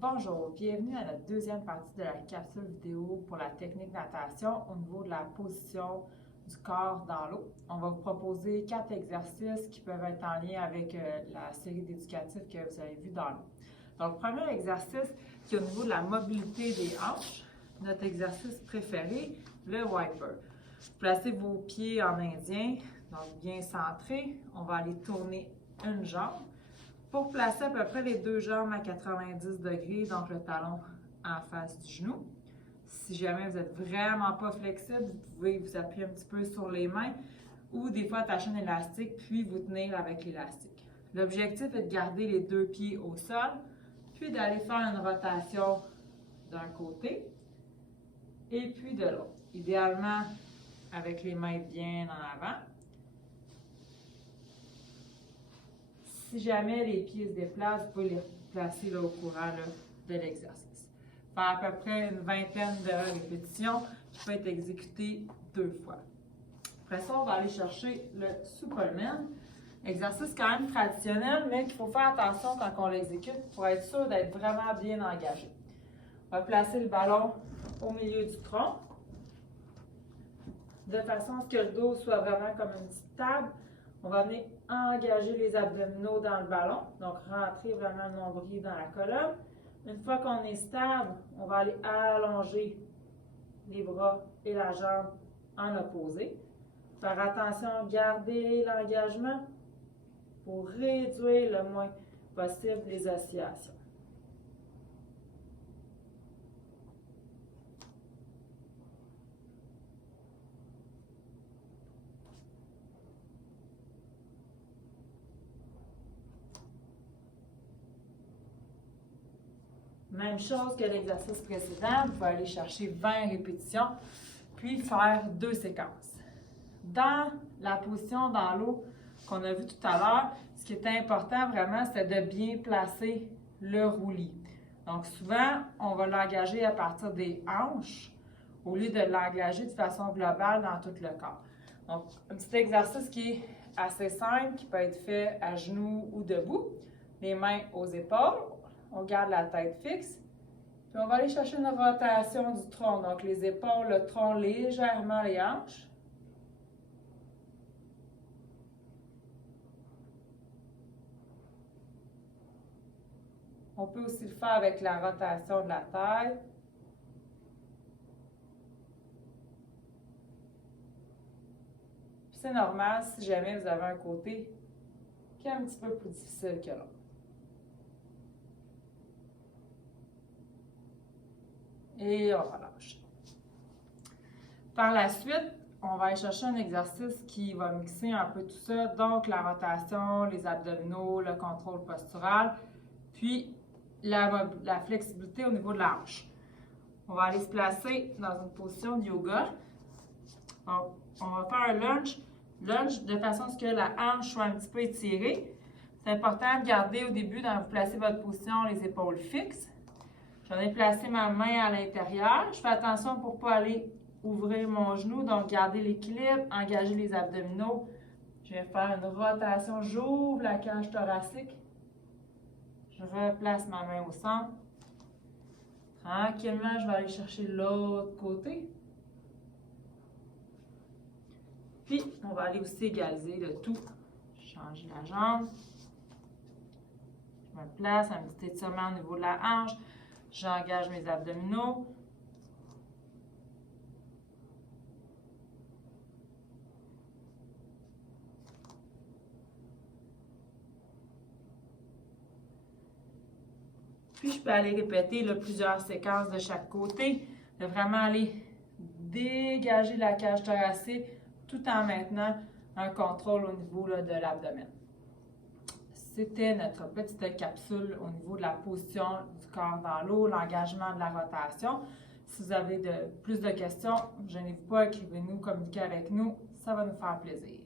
Bonjour, bienvenue à la deuxième partie de la capsule vidéo pour la technique natation au niveau de la position du corps dans l'eau. On va vous proposer 4 exercices qui peuvent être en lien avec la série d'éducatifs que vous avez vu dans l'eau. Donc, premier exercice qui est au niveau de la mobilité des hanches, notre exercice préféré, le wiper. Vous placez vos pieds en indien, donc bien centrés. On va aller tourner une jambe. Pour placer à peu près les deux jambes à 90 degrés, donc le talon en face du genou. Si jamais vous n'êtes vraiment pas flexible, vous pouvez vous appuyer un petit peu sur les mains ou des fois attacher un élastique puis vous tenir avec l'élastique. L'objectif est de garder les deux pieds au sol, puis d'aller faire une rotation d'un côté et puis de l'autre. Idéalement avec les mains bien en avant. Si jamais les pieds se déplacent, vous pouvez les placer là, au courant de l'exercice. Faire à peu près une vingtaine de répétitions qui peut être exécutée 2 fois. Après ça, on va aller chercher le Superman. Exercice quand même traditionnel, mais qu'il faut faire attention quand on l'exécute pour être sûr d'être vraiment bien engagé. On va placer le ballon au milieu du tronc, de façon à ce que le dos soit vraiment comme une petite table. On va venir engager les abdominaux dans le ballon, donc rentrer vraiment le nombril dans la colonne. Une fois qu'on est stable, on va aller allonger les bras et la jambe en opposé. Faire attention, garder l'engagement pour réduire le moins possible les oscillations. Même chose que l'exercice précédent, vous pouvez aller chercher 20 répétitions, puis faire 2 séquences. Dans la position dans l'eau qu'on a vu tout à l'heure, ce qui est important vraiment, c'est de bien placer le roulis. Donc souvent, on va l'engager à partir des hanches, au lieu de l'engager de façon globale dans tout le corps. Donc, un petit exercice qui est assez simple, qui peut être fait à genoux ou debout. Les mains aux épaules. On garde la tête fixe. Puis on va aller chercher une rotation du tronc. Donc les épaules, le tronc légèrement les hanches. On peut aussi le faire avec la rotation de la tête. Puis c'est normal si jamais vous avez un côté qui est un petit peu plus difficile que l'autre. Et on relâche. Par la suite, on va aller chercher un exercice qui va mixer un peu tout ça, donc la rotation, les abdominaux, le contrôle postural, puis la flexibilité au niveau de la hanche. On va aller se placer dans une position de yoga. Donc, on va faire un lunge de façon à ce que la hanche soit un petit peu étirée. C'est important de garder au début, quand vous placez votre position, les épaules fixes. J'en ai placé ma main à l'intérieur. Je fais attention pour ne pas aller ouvrir mon genou, donc garder l'équilibre, engager les abdominaux. Je vais faire une rotation, j'ouvre la cage thoracique. Je replace ma main au centre. Tranquillement, je vais aller chercher l'autre côté. Puis, on va aller aussi égaliser le tout. Changer la jambe. Je me place, un petit étirement au niveau de la hanche. J'engage mes abdominaux. Puis, je peux aller répéter plusieurs séquences de chaque côté, de vraiment aller dégager la cage thoracique tout en maintenant un contrôle au niveau de l'abdomen. C'était notre petite capsule au niveau de la position du corps dans l'eau, l'engagement de la rotation. Si vous avez plus de questions, gênez-vous pas, écrivez-nous, communiquez avec nous, ça va nous faire plaisir.